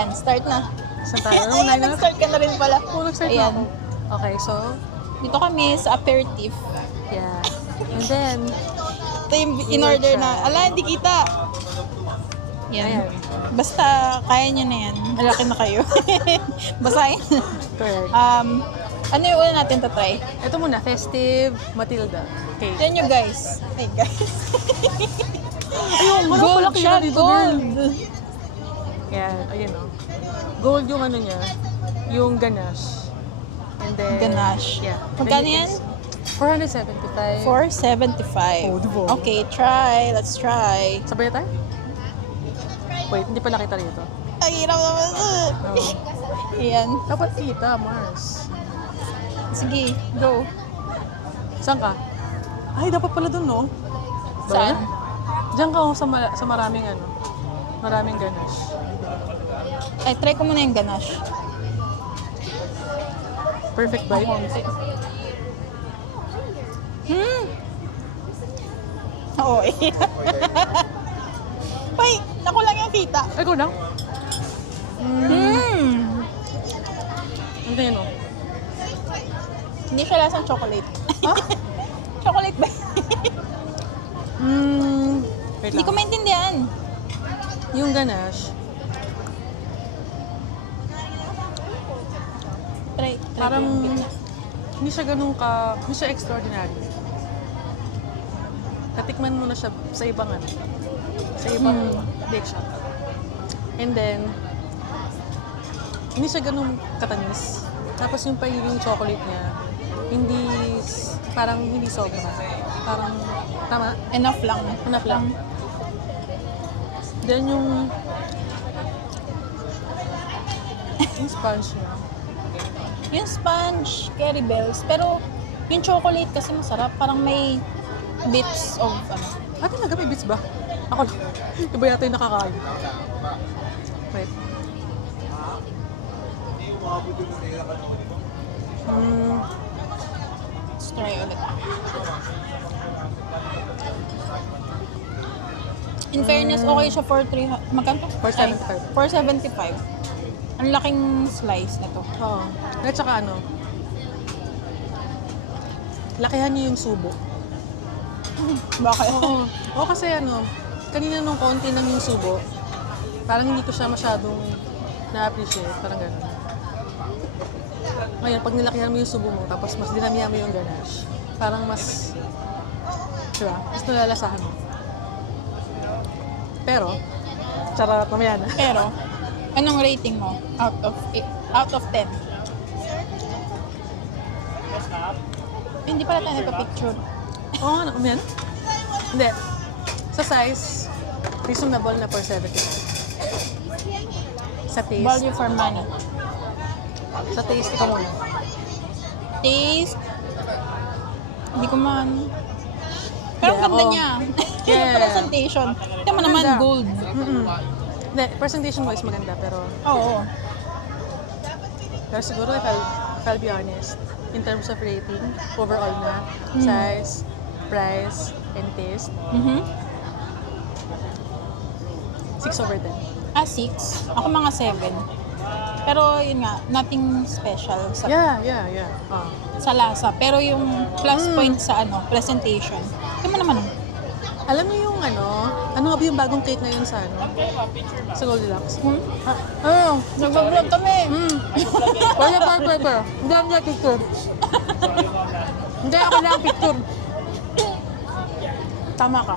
Ayan, start na. Saan tayo? Ano Ayan, na? nag-start ka na rin pala. Nag-start na Ayan. ako. Okay, so, Dito kami sa aperitif. yeah. And then, Ito yung in-order na. Ala, hindi kita. Yan. Ayan. Basta, kaya nyo na yan. Malaki na kayo. Basahin. correct. Ano yung una natin to-try? Ito muna, Festive Matilda. Okay. Yan nyo guys. Ay guys. Ayun, wala pala Gold siya, kita dito, girl. gold. Yan, ayun o. Gold yung ano niya, yung ganache. And then, Ganache. Yeah. Magkano yan? 475. 475. Oh, diba? Okay, try. Let's try. Sabay na tayo? Wait, hindi pa nakita rito. Ang hirap naman. Oh. Ayan. Dapat kita, Mars. Sige, go. Saan ka? Ay, dapat pala dun, no? Saan? Diyan ka oh, sa maraming ano. Maraming ganache. Ay, try ko muna yung ganache. Perfect bite. Oo eh. Ay, naku lang yung kita. Ay, ko lang. Hindi yun, oh. Hindi siya lasang chocolate. Ha? Chocolate ba? Wait Hindi lang. ko maintindihan. Yung ganache, Try parang ko yung gitna. hindi siya hindi siya extraordinary. Katikman mo na siya sa ibang ano, sa ibang bake shop. And then, hindi siya ganun katamis. Tapos yung pagiging chocolate niya, parang hindi sobra. Parang, tama? Enough lang. Hanap lang. Then yung sponge niya. Yung sponge, Kerry Bells. Pero yung chocolate kasi masarap. Parang may bits of ano. Ah, talaga? May bits ba? Ako, iba yata yung nakakain. Wait. Let's try ulit. In fairness, okay siya for 300. Magkano? 475. 475. Ang laking slice na to. Oo. At saka ano, lakihan niyo yung subo. Bakit? Oo. Oo, kasi ano, kanina nung konti lang yung subo, parang hindi ko siya masyadong na-appreciate. Parang gano'n. Ngayon, pag nilakihan mo yung subo mo, tapos mas dinamihan mo yung ganache, parang mas, diba? Mas nalalasahan mo. Pero, charot, mamaya na. Pero, anong rating mo out of 10? Hindi pala tayo nagpa-picture. Oo nga, mamaya na. Hindi. Sa size, reasonable na for 70. Sa taste, Value for money. sa taste, ikaw muna. Taste. Hindi ko man. Pero ang Yeah, ganda ako. niya. Yeah. Presentation. Ito mo naman, Maganda. gold. Hindi, presentation-wise maganda, pero Oo. siguro if I'll be honest, in terms of rating, overall na, size, price, and taste, 6/10. 6. Ako mga 7. Pero yun nga, nothing special sa, Yeah. sa lasa. Pero yung plus point sa presentation. Ito mo naman. Alam niyo yung ano nga ba yung bagong cake ngayon sa sa Goldilocks? Nag-vlog kami. Pwede. Hindi ako na picture. Hindi ako na picture. Tama ka.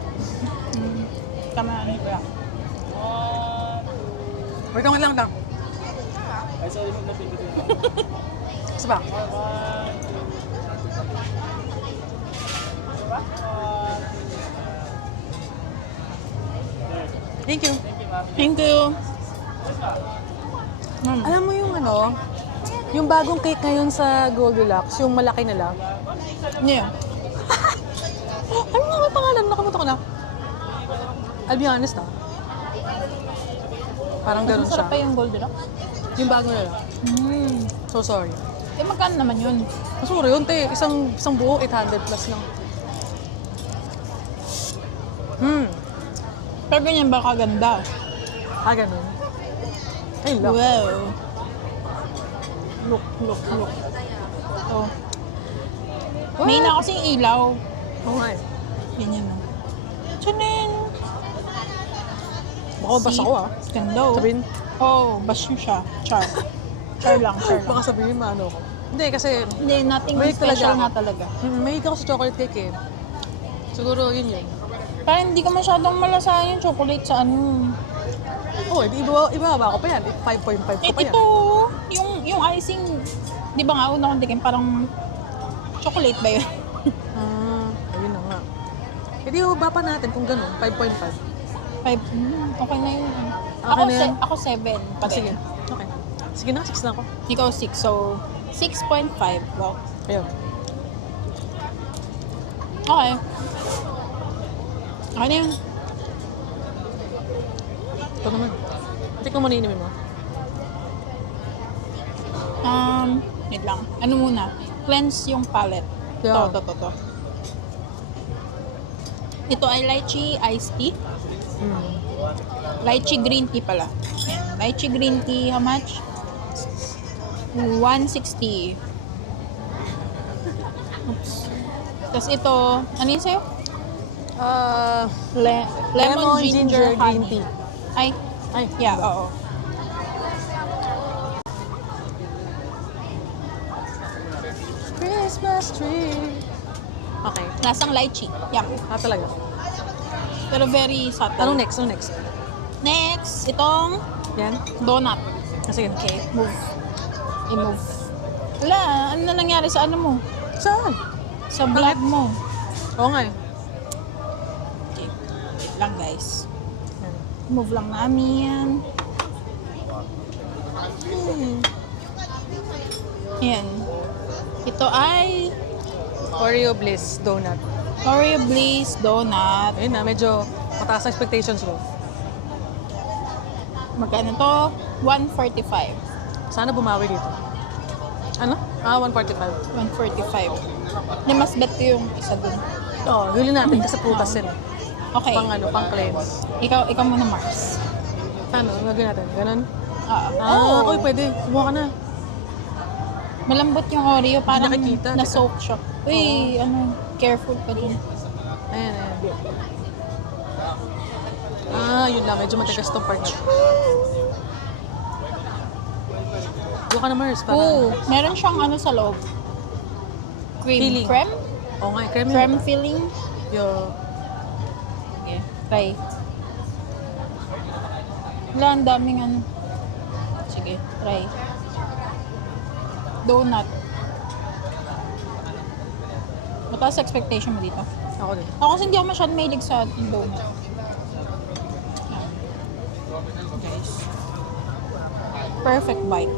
Tama ano ba? Wait lang. Isa ba? Thank you. Thank you. Alam mo yung yung bagong cake ngayon sa Goldilocks, yung malaki na lang. Ano yun? Ano nga ba pangalan? Nakalimutan ko na. I'll be honest Parang ganun siya. Masarap pa yung Goldilocks. Yung bago na lang. So sorry. Eh, magkano naman yun? Masura yun, te. Isang buo, 800 plus lang. Pero ganyan ba kaganda? Ganun. Ay, look. Wow. Look. Oh. What? May na kasing ilaw. Oo nga eh. Ganyan na. Tchanin! Baka bas ako ah. Ganda oh. Sabihin, Oh, bash nyo siya. Char. Char lang. baka sabihin maano ko. Hindi, kasi Hindi, nothing May talaga special ako. nga talaga. may ako sa chocolate cake eh. Siguro yun. Parang hindi ko masyadong malasahan yung chocolate sa ano. Oo, ibaba ko pa yan. 5.5 ko Eh, pa yan. ito, yung icing, di ba nga, una kong tikim, parang chocolate ba yun? Ayun na nga. E di ibaba pa natin kung ganun, 5.5. 5, okay na yun. Okay na yun. Ako 7 pa Sige, din. okay. Sige na, 6 na ako. Ikaw 6, so 6.5. Wow. Ayun. Okay. Okay na yun. Ito naman. Tikman mo na inumin mo. Wait lang. Ano muna? Cleanse yung palate. Yeah. To. Ito ay lychee iced tea. Lychee green tea pala. Yan. Lychee green tea, how much? 160. Oops. Tapos ito, ano yun sa'yo? Lemon ginger green honey. tea. Ay, Ay, yeah, diba? oo. Christmas tree. Okay. Lasang lychee. Yum. Talaga. Pero very subtle. Anong next? Next, itong Yan. donut. Sige. Okay, move. I-move. Wala, ano na nangyari sa ano mo? Saan? Sa vlog mo. Oo nga eh. Okay, wait lang guys. Yan. Move lang namin. Yan. Ito ay Oreo Bliss donut. Oreo Bliss donut. Ayun na, medyo mataas ang expectations ko. Magkano to? 145. Sana bumawi dito. Ano? 145. 145. Na mas bet ko yung isa dun. Oo, huli natin kasi prutas yan. Okay. Pang cleanse. Ikaw muna, Mars. Ano? Gagawin natin? Ganun? Oh. Uy, pwede. Kumuha ka na. Malambot yung Oreo, parang nakikita, na-soak siya. Uy, careful pa dun. Ayan. Yun lang. Medyo matigas tong part na to. Buka ka na, Mars. Meron siyang sa loob. Filling. Creme? Oo nga, creme yun. Creme filling? Yo. Okay, try. Wala, ang daming Sige, try. Donut. Mataas expectation mo dito? Ako din. Ako kasi hindi ako masyadong mahilig sa donut. Guys. Perfect bite.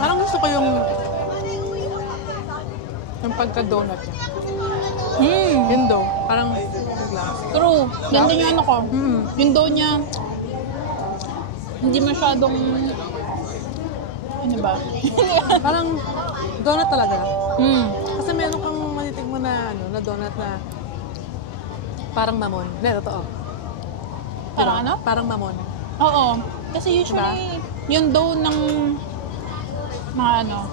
Parang gusto ko yung pagka-donut niya. Yun daw. Parang lang. True. Ganda yung ko. Yung dough niya, hindi masyadong, ano ba? Parang donut talaga. Hmm. Kasi meron kang matitigman na na donut na parang mamon. Hindi, totoo. Parang ano? Parang mamon. Oo. Kasi usually, yung dough ng mga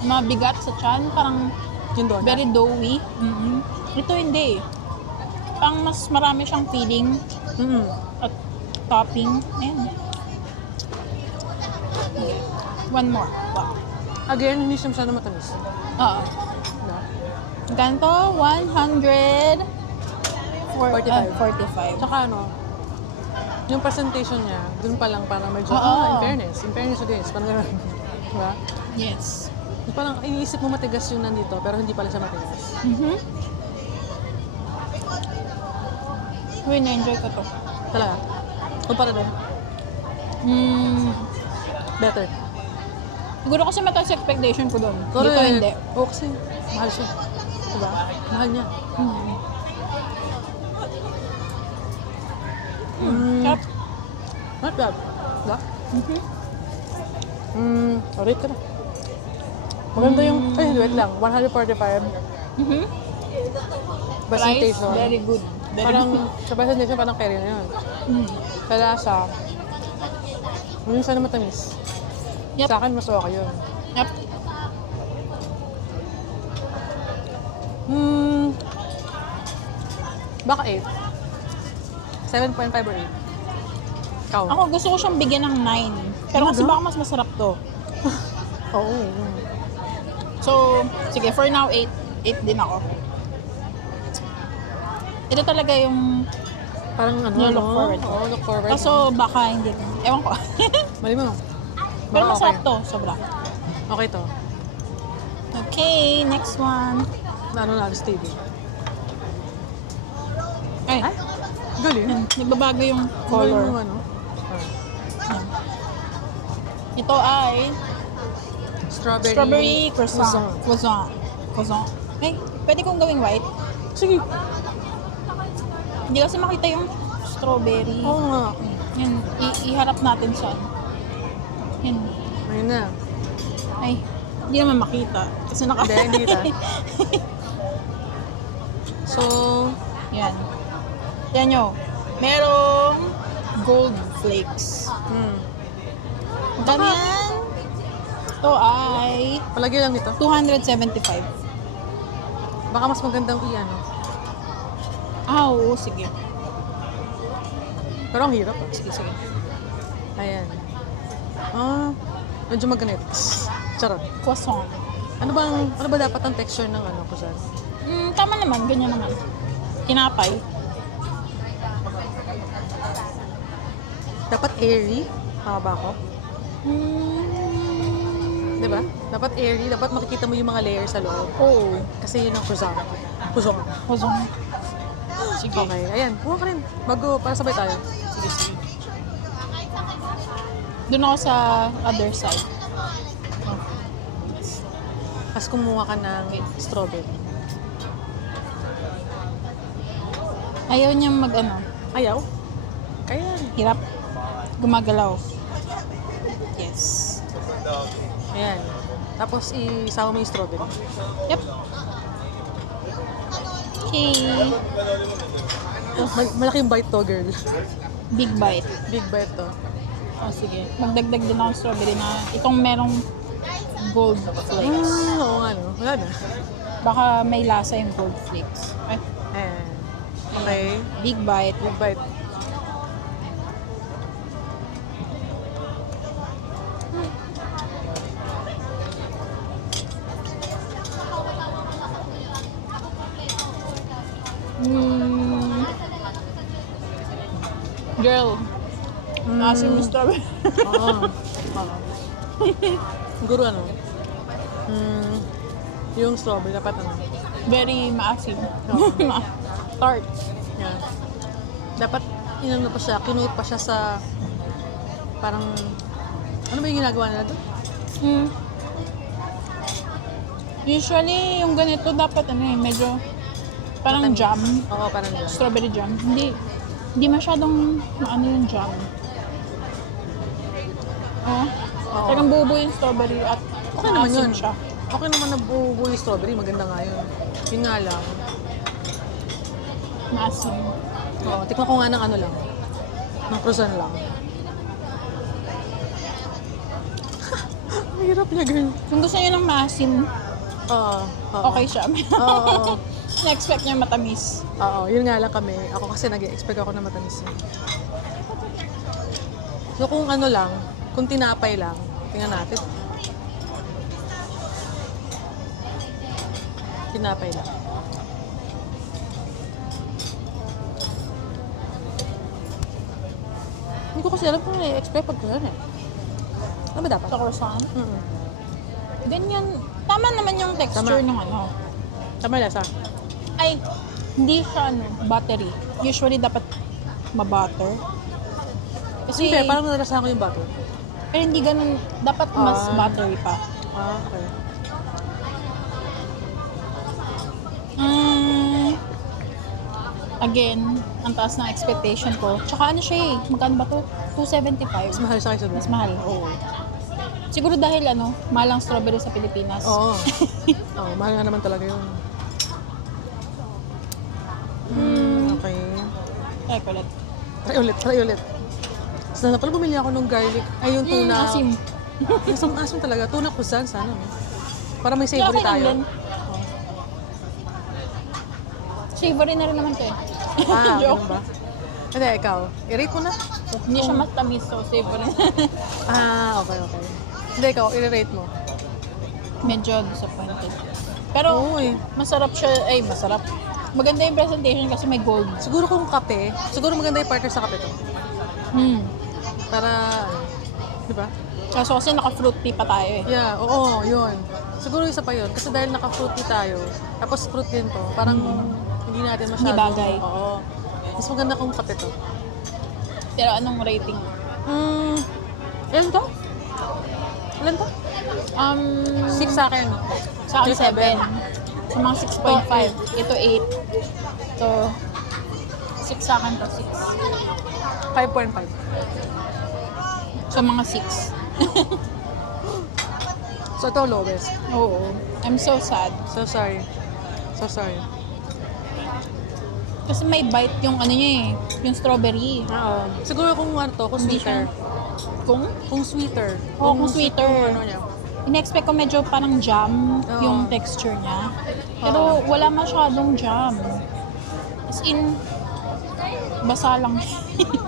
mabigat sa tiyan, parang Yung donut. very doughy. Ito hindi. Pang mas marami siyang filling at topping. Ayan. Okay. One more. Wow. Again, hindi siya masyado matamis. Oo. Diba? Ganito, 145. 45. Tsaka yung presentation niya, dun pa lang parang medyo, in fairness guys, parang gano'n. Diba? Yes. Parang iniisip mo matigas yung nandito, pero hindi pala siya matigas. Uy, na-enjoy ko to. Talaga. Kumpara doon. Better. Siguro kasi mataas expectation ko doon. Correct. Dito hindi. Oo, kasi mahal siya. Diba? Mahal niya. Sarap. Not bad. Diba? Rate ka na. Maganda yung, ay, wait lang, 145 Mm-hmm. presentation. Price, very good. Very Parang, good. sa presentation, parang carry na yun. Mm. Sa lasa, minsan na matamis. Yep. Sa akin, mas okay yun. Yep. Baka 8. 7.5 or 8. Ikaw? Ako gusto ko siyang bigyan ng 9. Pero kasi Ano? baka mas masarap to. Oo. So, sige, for now, 8. 8 din ako. Ito talaga yung Parang ano, You look forward. Oo, look forward. kaso baka hindi. Ewan ko. Mali mo. Pero Baka masarap to, sobra. Okay to. Okay, next one. Ano na, Stevie. Ay, Ay, galing. yan, nagbabago yung Galing color. yung ano. Yan. Ito ay strawberry croissant. Croissant. Ay, pwede kong gawing white. Sige. Hindi kasi makita yung strawberry. Oo nga. Yan, iharap natin siya. Yan. Ayun na. Ay, hindi naman makita. Kasi naka... Hindi kita. So, Yan. Yan nyo. Merong gold flakes. Magkano yan? Ito ay palagay lang nito. 275. Baka mas magandang i-ano. Ah, oo, sige. Pero ang hirap. Sige, sige. Ayan. Ah, medyo maganit. Charot. Croissant. Ano ba dapat ang texture ng ano ko saan? Tama naman, ganyan naman. Tinapay. Dapat airy. Tama ba ako? Diba? Dapat airy. Dapat makikita mo yung mga layers sa loob. Oo. Kasi yun ang croissant. Croissant. Croissant. Sige. Okay, ayan. Kuha ka rin. Bago, para sabay tayo. Sige, sige. Doon ako sa other side. Tapos kumuha ka ng strawberry. Ayaw niya mag-ano. Ayaw? Kaya. Hirap. Gumagalaw. Yes. Ayan. Tapos isama mo yung strawberry. Yep. Okay. Malaking bite to, girl. Big bite. Big bite to. Oh, sige. Magdagdag din ako ng strawberry na itong merong gold flakes. Oo nga, no? Wala na. Baka may lasa yung gold flakes. Ay, Ayan. Okay. big bite. Big bite. Girl. Asim yung strawberry. Oo. Oo. Siguro ano? Yung strawberry, dapat ano? Very maasim. Oo. Tart. Yan. Dapat inano pa siya, kinuot pa siya sa parang ano ba yung ginagawa nila doon? Usually, yung ganito dapat ano eh, medyo parang Matamis. jam. Oo, parang jam. Strawberry jam. Hindi masyadong maano yung jam. Oh. Oo. Talagang bubo yung strawberry at Okay naman maasim yun. siya. Okay naman na buo yung strawberry, maganda nga yun. Yun nga lang. Maasim. Oo, tikman ko nga ng ano lang. Ng croissant lang. Ang hirap niya, girl. Kung gusto niyo ng maasim, Oo. Oo. okay siya. Oo. Na-expect niya matamis. Oo, yun nga lang kami. Ako kasi nag-expect ako na matamis yun. So kung ano lang, kung tinapay lang, tingnan natin. Tinapay lang. Hindi ko kasi alam kung na-expect pag gano'n eh. Ano ba dapat? Sa croissant. Mm-mm. Ganyan. Tama naman yung texture ng ano. Tama lasa. Ay, hindi siya ano, buttery. Usually dapat ma-butter. Kasi, Hindi, parang nalasahan ko yung butter. pero hindi ganun, dapat mas Ah. buttery pa. Ah, okay. Again, ang taas ng expectation ko. Tsaka ano siya eh, magkano ba to? 275. Mas mahal sa akin sa Mas mahal, oo. Siguro dahil mahal ang strawberry sa Pilipinas. Oo. Oo, mahal nga naman talaga yun. Okay. Try ko ulit. Try ulit. Sana pala bumili ako ng garlic. Ay, yung tuna. Asim. Asim talaga. Tuna kusan, sana. No? Para may savory Okay lang tayo. din. Savory na rin naman to eh. Ganun ba? Hindi, ikaw. I-rate mo na. Hindi siya mas tamis, so savory. Okay. Hindi, ikaw. I-rate mo. Medyo disappointed. Pero Uy. masarap siya. Ay, masarap. Maganda yung presentation kasi may gold. Siguro kung kape, siguro maganda yung partner sa kape to. Para, di ba? Kaso kasi naka-fruit tea pa tayo eh. Yeah, oo, yun. Siguro isa pa yun. Kasi dahil naka-fruit tea tayo, tapos fruit din to, parang hindi natin masyadong... Hindi bagay. Oo. Mas maganda kung kape to. Pero anong rating? Ilan to? Ilan to? 6 sa akin. Sa akin 7. 7. Sa mga 6.5. Ito 8. So, 6 sa akin to 6. 5.5. So, mga 6. So, ito lowest. Oo. I'm so sad. So sorry. Kasi may bite yung niya eh. Yung strawberry. Oo. Siguro kung kung Hindi sweeter. Kung sweeter. Oo, kung sweeter. Kung ano niya. In-expect ko medyo parang jam Oo. yung texture niya. Pero wala masyadong jam. As in, basa lang.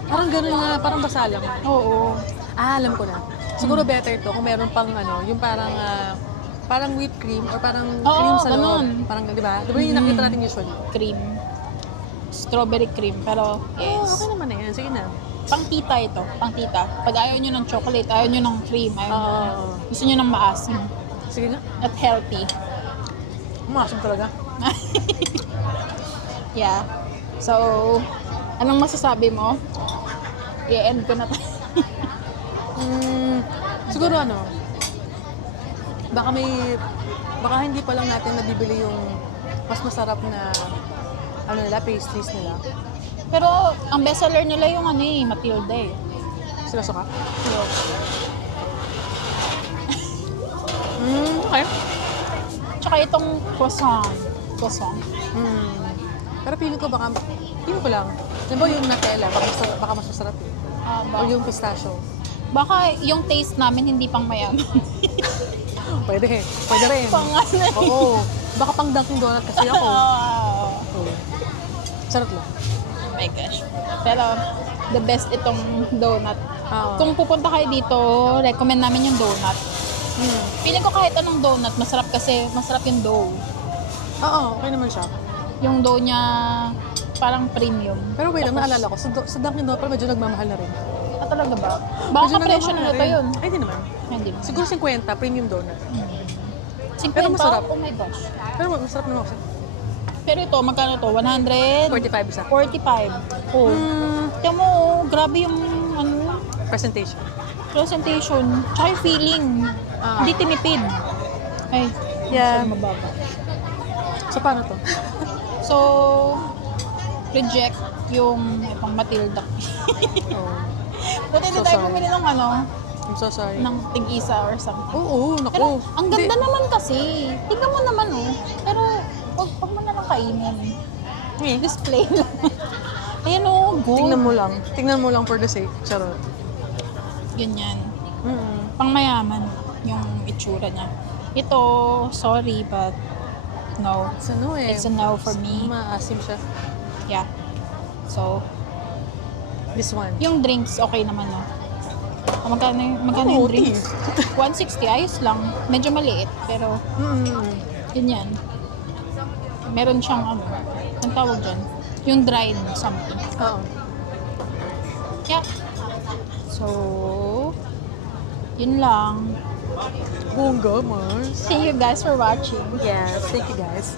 Parang gano'n nga, parang basa lang. Oo. Alam ko na. Siguro better to kung meron pang yung parang whipped cream or parang Oo, cream sa ganun. loob. Parang, di ba? Di ba yung nakita natin usually? Cream. Strawberry cream. Pero, yes. Okay naman na yan. Sige na. Pang tita ito. Pang tita. Pag ayaw nyo ng chocolate, ayaw nyo ng cream, ayaw nyo Oo. gusto nyo ng maasim. Sige na. At healthy. Umasam talaga. Yeah. So, anong masasabi mo? I-end ko na tayo. Siguro baka hindi pa lang natin nabibili yung mas masarap na pastries nila. Pero, ang bestseller nila yung Matilda eh. Sila suka? Okay. Tsaka itong croissant. Pero feeling ko lang. Diba yung Nutella, baka mas masarap eh. O yung pistachio. Baka yung taste namin hindi pang mayaman. Pwede rin. Oo. Baka pang Dunkin' Donut kasi ako. Oo. Sarap lang. Oh my gosh. Pero, the best itong donut. Oo. Kung pupunta kayo dito, recommend namin yung donut. Feeling ko kahit anong donut, masarap kasi masarap yung dough. Oo, okay naman siya. Yung dough niya parang premium. Pero wait, Tapos- naalala ko, sa Dunkin' Donut medyo nagmamahal na rin. Talaga ba? Baka Medyo presyo nagmamahal na ito yun. Ay, hindi naman. Hindi. Siguro 50, premium donut. 50, Pero masarap. oh my gosh. Pero masarap naman kasi. Pero ito, magkano to? 145. 45 isa. Oh. Mm, Tiyan mo, grabe yung presentation. presentation. Tsaka yung feeling. Hindi tinipid. Ay, Yeah. so mababa. So, paano to? So, reject yung pang Matilda. Oh, Buti So na tayo sorry. bumili ng I'm so sorry. ng tig-isa or something. Oo, naku. Pero ang ganda Hindi. naman kasi. Tingnan mo naman Pero wag mo na lang kainin. Display lang. Ayan good. Tingnan mo lang for the sake. Charot. Ganyan. Mm-mm. Pang mayaman yung itsura niya. Ito, sorry, but no. It's a no for me. Maasim siya. Yeah. So, This one. yung drinks, okay naman, no? Magkano yung tea. drinks? 160, ayos lang. Medyo maliit, pero yun yan. Meron siyang ang tawag dyan? Yung dried something. Oo. Yeah. So, yun lang. Bongga, Mars. Thank you guys for watching. Yes, thank you guys.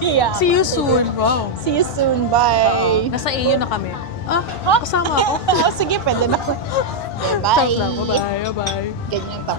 Yeah. See you soon. Wow. See you soon. Bye. Nasa AU na kami. Kasama ako. Sige, pwede na. Charot Bye. lang. Bye-bye. Bye-bye. Ganyan tapos.